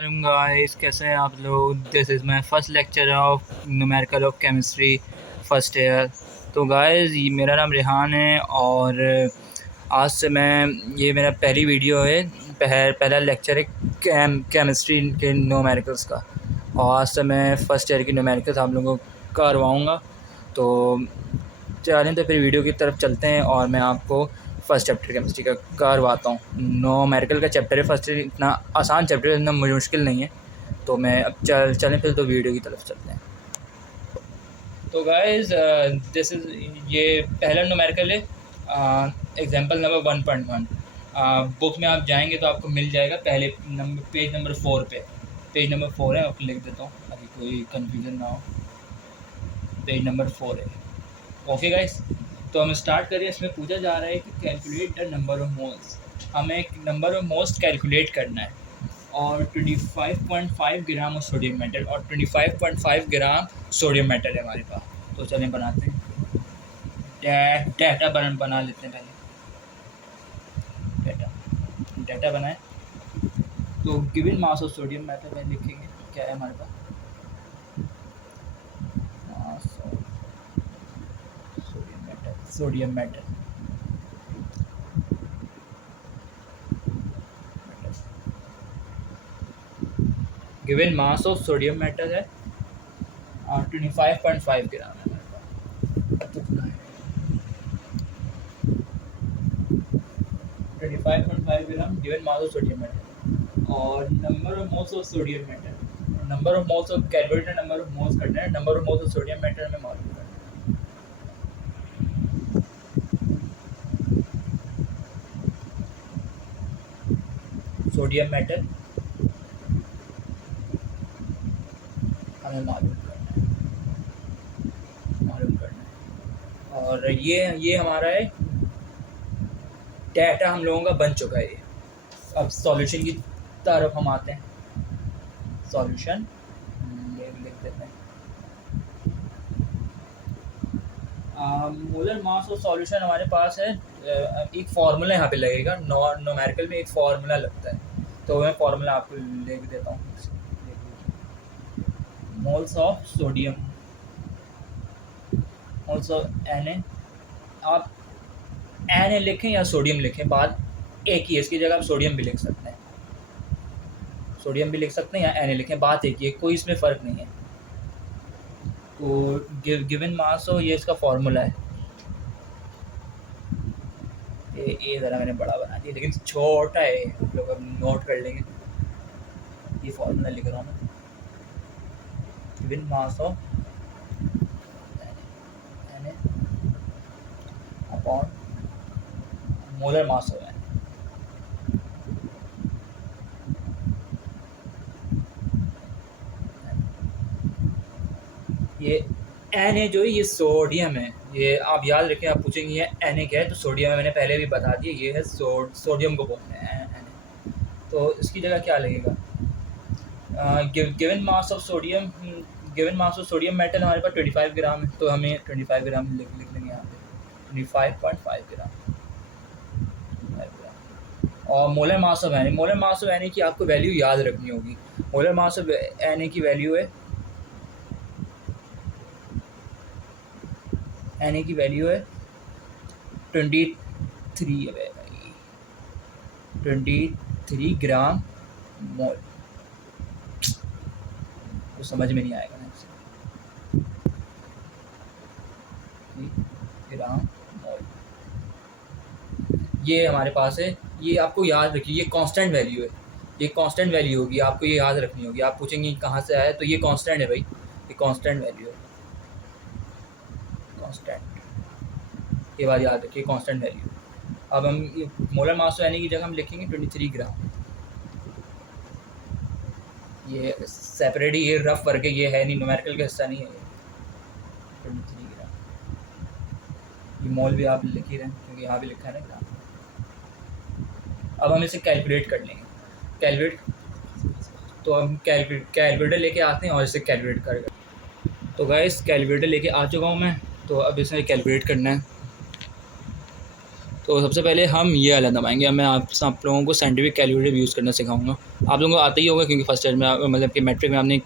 Guys, कैसे हैं आप लोग। This is my first lecture of numerical of chemistry first year. तो गाइस, ये मेरा नाम रेहान है और आज से ये मेरा पहली वीडियो है। पहला लेक्चर है केमिस्ट्री के न्यूमेरिकल्स का। और आज से मैं फ़र्स्ट ईयर की न्यूमेरिकल्स आप लोगों को करवाऊँगा। तो चलें, तो फिर वीडियो की तरफ चलते हैं और मैं आपको फ़र्स्ट चैप्टर केमिस्ट्री का करवाता हूँ। न्यूमेरिकल का चैप्टर है फर्स्ट, इतना आसान चैप्टर है, इतना मुश्किल नहीं है। तो मैं अब चलें फिर तो वीडियो की तरफ चलते हैं। तो गाइस, दिस इज़ ये पहला न्यूमेरिकल है, एग्जांपल नंबर 1.1। बुक में आप जाएंगे तो आपको मिल जाएगा पहले पेज नंबर 4 पे। पेज नंबर 4 है, आपको लिख देता हूँ अभी कोई कन्फ्यूज़न ना हो। पेज नंबर 4 है। ओके गाइस, तो हम स्टार्ट करें। इसमें पूछा जा रहा है कि calculate the number of moles. हमें एक नंबर ऑफ मोल्स कैलकुलेट करना है और 25.5 ग्राम ऑफ सोडियम मेटल और 25.5 ग्राम सोडियम मेटल है हमारे पास। तो चलें बनाते हैं, डाटा बना लेते हैं। पहले डाटा बनाए तो given mass of sodium metal में लिखेंगे क्या है हमारे पास। Mass of sodium metal given mass of sodium metal है 25.5 ग्राम है हमारे पास। 25.5 gram given mass of sodium metal और number of moles of sodium metal. Number of moles of calculated number of moles करना है। Number of moles of sodium metal में मालूम करना है। सोडियम मेटल हमें मालूम करना है और ये हमारा है डाटा हम लोगों का बन चुका है। अब सॉल्यूशन की तरफ हम आते हैं। सॉल्यूशन लिख देते हैं। मोलर मास ऑफ सॉल्यूशन हमारे पास है। एक फार्मूला यहाँ पे लगेगा, न्यूमेरिकल में एक फार्मूला लगता है, तो मैं फार्मूला आपको लिख देता हूँ। Moles of sodium, moles of Na। आप Na लिखें या सोडियम लिखें, बात एक ही है। इसकी जगह आप सोडियम भी लिख सकते हैं, सोडियम भी लिख सकते हैं या Na लिखें, बात एक ही है, कोई इसमें फ़र्क नहीं है। तो गिवन मास हो, ये इसका फार्मूला है। ये ज़रा मैंने बड़ा बना दिया लेकिन छोटा है, आप लोग अब नोट कर लेंगे। ये फार्मूला लिख रहा हूँ मैं, given mass of Na upon molar mass of Na। ये Na जो है ये सोडियम है। ये आप याद रखें, आप पूछेंगे ये Na क्या है, तो सोडियम है। मैंने पहले भी बता दिया, ये है सोडियम को बोलते हैं Na। तो इसकी जगह क्या लगेगा, given mass of sodium, given mass of sodium metal हमारे पास 25 ग्राम है, तो हमें 25 ग्राम लिख लेंगे यहाँ पे, 25.5 ग्राम। और molar mass of Na, molar mass of Na की आपको वैल्यू याद रखनी होगी। मोलर मास ऑफ Na की वैल्यू है, Na की वैल्यू है 23 है भाई, 23 ग्राम मोल। तो समझ में नहीं आएगा ना इससे, ग्राम मोल ये हमारे पास है। ये आपको याद रखिए, ये कांस्टेंट वैल्यू है, ये कांस्टेंट वैल्यू होगी, आपको ये याद रखनी होगी। आप पूछेंगे कहाँ से आया, तो ये कांस्टेंट है भाई, ये कांस्टेंट वैल्यू है, कांस्टेंट। ये बात याद रखिए, कांस्टेंट वैल्यू। अब हम मोलर मास ऑफ Na की जगह हम लिखेंगे 23 ग्राम। ये सेपरेट ही, ये रफ वर्क है, ये है नहीं, न्यूमेरिकल का हिस्सा नहीं है ये। 23 ग्राम, ये मोल भी आप लिख ही रहे हैं क्योंकि यहाँ भी लिखा है ना ग्राम। अब हम इसे कैलकुलेट कर लेंगे। तो हम कैलकुलेटर लेके आते हैं और इसे कैलकुलेट कर। तो गाइस, कैलकुलेटर लेके आ चुका हूँ मैं, तो अब इसे कैलकुलेट करना है। तो सबसे पहले हम ये वाला दबाएंगे। अब मैं आप लोगों को साइंटिफिक कैलकुलेटर यूज़ करना सिखाऊंगा। आप लोगों को आता ही होगा क्योंकि फर्स्ट ईयर में मतलब कि मैट्रिक में आपने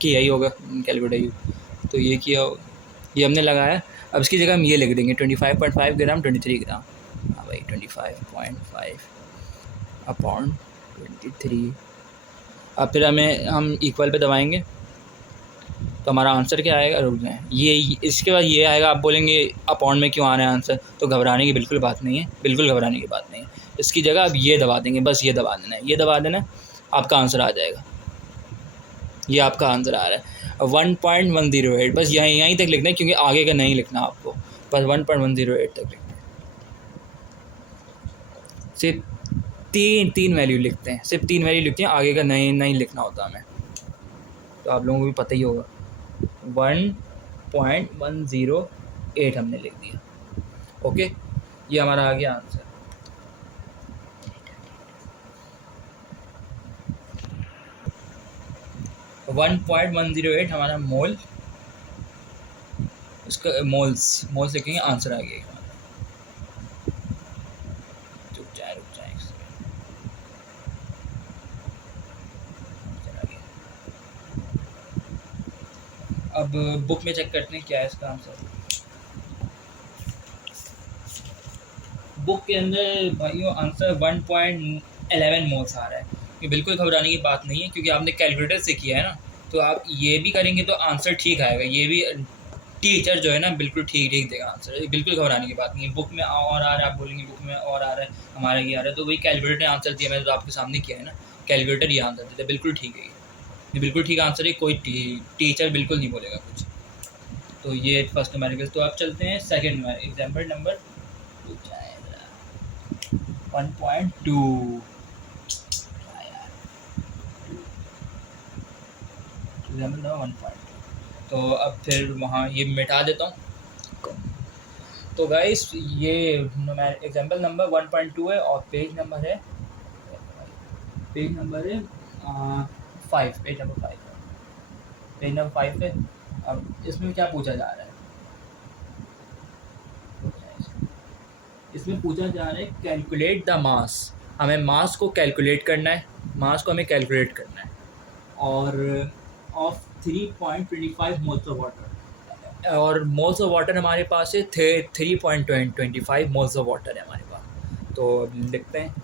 किया ही होगा कैलकुलेटर यूज़। तो ये किया, ये हमने लगाया। अब इसकी जगह हम ये लिख देंगे 25.5 ग्राम 23 ग्राम। हाँ भाई 25.5 अपॉन 23। अब फिर हम इक्वल पे दबाएंगे तो हमारा आंसर क्या आएगा, रुक जाए, ये इसके बाद ये आएगा। आप बोलेंगे अपॉन में क्यों आ रहा है आंसर, तो घबराने की बिल्कुल बात नहीं है, बिल्कुल घबराने की बात नहीं है। इसकी जगह आप ये दबा देंगे, बस ये दबा देना है, ये दबा देना है, आपका आंसर आ जाएगा। ये आपका आंसर आ रहा है 1.108। बस यहीं तक लिखना है क्योंकि आगे का नहीं लिखना आपको, बस 1.108 तक लिखना है। सिर्फ तीन वैल्यू लिखते हैं, सिर्फ 3 वैल्यू लिखते हैं, आगे का नहीं लिखना होता हमें। तो आप लोगों को भी पता ही होगा 1.108 हमने लिख दिया। ओके, ये हमारा आ गया आंसर। तो 1.108 हमारा मोल, इसका मोल्स लिखेंगे, आंसर आ गया। रुक जाए अब बुक में चेक करते हैं क्या है इसका आंसर। बुक के अंदर भाइयों आंसर 1.11 मोल्स आ रहा है। ये बिल्कुल घबराने की बात नहीं है क्योंकि आपने कैलकुलेटर से किया है ना, तो आप ये भी करेंगे तो आंसर ठीक आएगा। ये भी टीचर जो है ना बिल्कुल ठीक देगा आंसर, बिल्कुल घबराने की बात नहीं है। बुक में और आ रहा है, आप बोलेंगे बुक में और आ रहा है, हमारा ये आ रहा है, तो वही कैलकुलेटर ने आंसर दिया। मैंने तो आपके सामने किया है ना, कैलकुलेटर ये आंसर देता है, बिल्कुल ठीक है, ये बिल्कुल ठीक आंसर है। कोई टीचर बिल्कुल नहीं बोलेगा कुछ। तो ये फर्स्ट न्यूमेरिकल। तो आप चलते हैं second example number 1.2। Example number 1.2। तो अब फिर वहाँ ये मिटा देता हूँ। तो गाइस ये एग्जाम्पल नंबर 1.2 है और पेज नंबर है 5। पेज नंबर 5 है। अब इसमें क्या पूछा जा रहा है, इसमें पूछा जा रहा है कैलकुलेट द मास। हमें मास को कैलकुलेट करना है, मास को हमें कैलकुलेट करना है। और ऑफ 3.25 मोल्स ऑफ वाटर, और मोल्स ऑफ वाटर हमारे पास है 3.25 मोल्स ऑफ वाटर है हमारे पास। तो लिखते हैं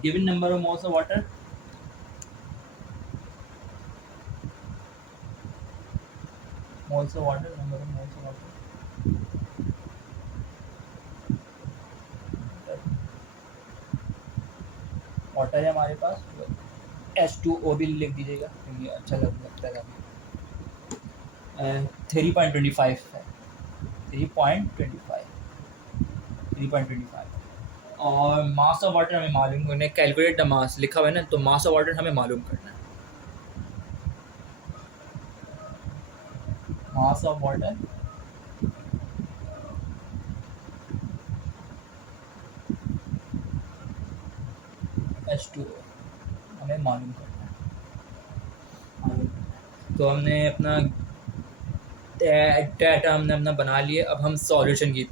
given number of moles of water, moles of water, number of moles of water, water है हमारे पास। H2O भी लिख दीजिएगा क्योंकि अच्छा लगता है। 3.25 है, 3.25 और मास ऑफ वाटर हमें मालूम करना है। कैलकुलेट द मास लिखा हुआ है ना, तो मास ऑफ वाटर हमें मालूम करना है। मास ऑफ वाटर H2O हमें मालूम करना है। तो हमने अपना डाटा हमने अपना बना लिया। अब हम सॉल्यूशन की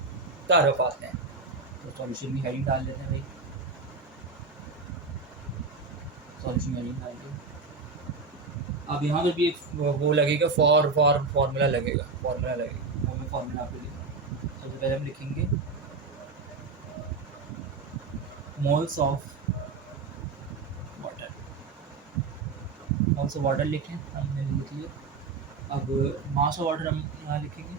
तरफ आते हैं। तो सॉल्यूशन की हेडिंग डाल देते हैं भाई, सॉल्यूशन हेडिंग डाल दें। अब यहाँ पर भी एक वो लगेगा, फार्मूला लगेगा, वो मैं फार्मूला आपको लिखा। सबसे पहले हम लिखेंगे मोल्स ऑफ वाटर लिखें, हमने लिख लिया। अब मास ऑफ वाटर हम यहाँ लिखेंगे,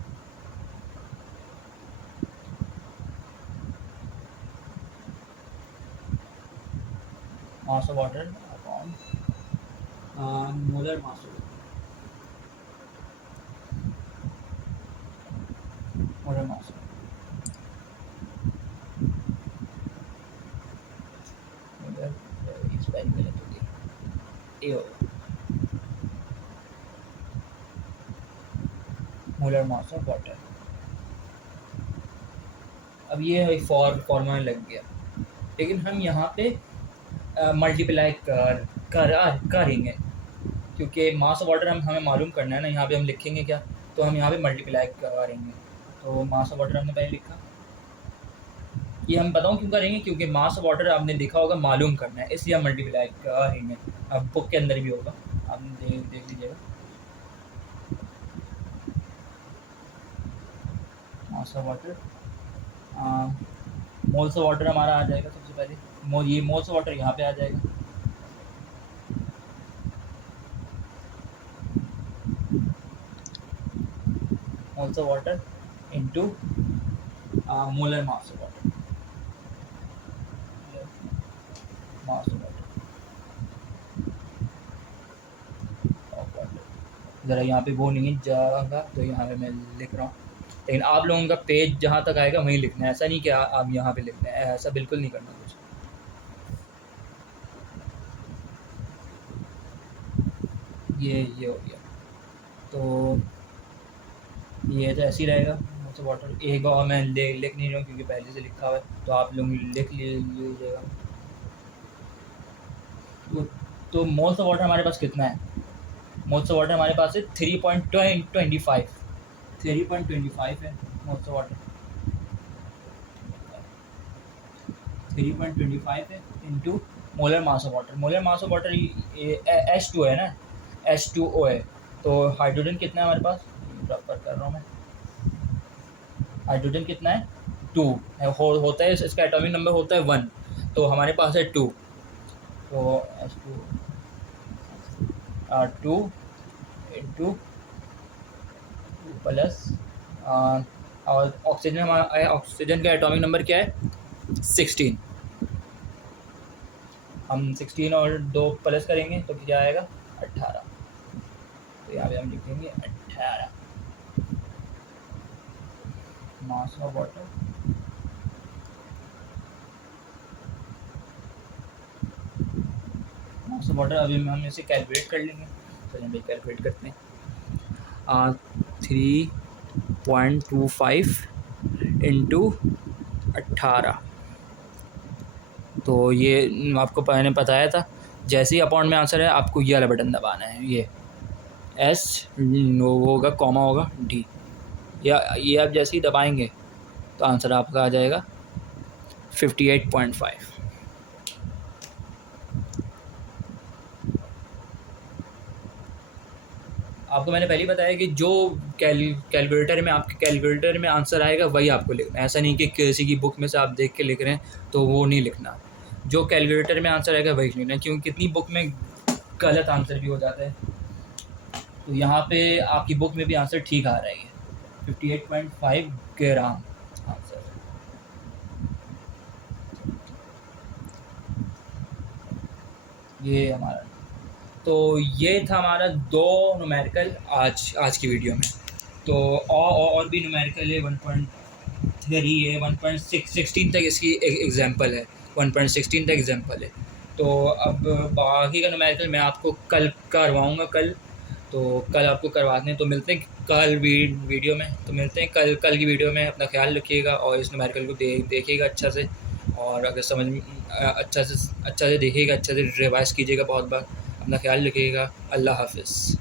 mass of water upon molar mass of molar mass molar mass of water. अब ये एक फॉर्मूला लग गया, लेकिन हम यहाँ पे मल्टीप्लाई करेंगे क्योंकि मास ऑफ वाटर हमें मालूम करना है ना। यहाँ पे हम लिखेंगे क्या, तो हम यहाँ पे मल्टीप्लाई करेंगे। तो मास ऑफ वाटर हमने पहले लिखा ये हम बताऊँ क्यों करेंगे, क्योंकि मास ऑफ वाटर आपने देखा होगा मालूम करना है, इसलिए हम मल्टीप्लाई करेंगे। अब बुक के अंदर भी होगा, आप देख लीजिएगा। Mass of water, moles of water हमारा आ जाएगा सबसे पहले। ये मोल्स ऑफ वाटर यहाँ पे आ जाएगा। Moles of water into molar mass of water, mass of water. ज़रा यहाँ पे वो नहीं जाएगा तो यहाँ पे मैं लिख रहा हूँ, लेकिन आप लोगों का पेज जहाँ तक आएगा वहीं लिखना है। ऐसा नहीं कि आप यहाँ पे लिखना है, ऐसा बिल्कुल नहीं करना कुछ। ये हो गया, तो ये तो ऐसे ही रहेगा। तो वाटर एक और मैं लिख नहीं रहा हूँ क्योंकि पहले से लिखा हुआ है, तो आप लोग लिख लीजिएगा। तो मोल्स ऑफ वाटर हमारे पास कितना है? मोल्स ऑफ वाटर हमारे पास है 3.25 है मोल्स ऑफ वाटर। 3.25 है into molar mass of water. Molar mass of water H2 है ना, H2O है। तो हाइड्रोजन कितना है हमारे पास, प्रॉपर कर रहा हूँ मैं। हाइड्रोजन कितना है? 2 होता है, इसका एटॉमिक नंबर होता है 1, तो हमारे पास है 2। तो H2 इंटू प्लस और ऑक्सीजन, हमारा ऑक्सीजन का एटॉमिक नंबर क्या है? 16। हम 16 और 2 प्लस करेंगे तो क्या आएगा? 18। तो यहाँ पे हम लिखेंगे 18 mass of water. Mass of water अभी हम इसे कैलकुलेट कर लेंगे, तो हम कैलकुलेट करते हैं। 3.25 इंटू 18, तो ये आपको मैंने बताया था, जैसे ही अपॉन में आंसर है आपको ये वाला बटन दबाना है, ये S होगा, कॉमा होगा, D, या ये आप जैसे ही दबाएंगे तो आंसर आपका आ जाएगा 58.5। आपको मैंने पहले बताया कि जो कैलकुलेटर में आपके कैलकुलेटर में आंसर आएगा वही आपको लिखना है। ऐसा नहीं कि किसी की बुक में से आप देख के लिख रहे हैं तो वो नहीं लिखना। जो कैलकुलेटर में आंसर आएगा वही लिखना है, क्योंकि कितनी बुक में गलत आंसर भी हो जाता है। तो यहाँ पे आपकी बुक में भी आंसर ठीक आ रहा है, 58.5 ग्राम आंसर। ये हमारा, तो ये था हमारा 2 न्यूमेरिकल आज की वीडियो में। तो और भी न्यूमेरिकल है, 1.3 है, 1.16 तक इसकी एग्जांपल है, 1.16 तक एग्जांपल है। तो अब बाकी का न्यूमेरिकल मैं आपको कल करवाऊँगा। तो कल आपको करवाते हैं, तो मिलते हैं कल वीडियो में। तो मिलते हैं कल की वीडियो में। अपना ख्याल रखिएगा और इस न्यूमेरिकल को देखिएगा अच्छा से, और अगर समझ में अच्छा से देखिएगा, अच्छा से रिवाइज़ कीजिएगा बहुत बार। अपना ख्याल रखिएगा। अल्लाह हाफ़िज़।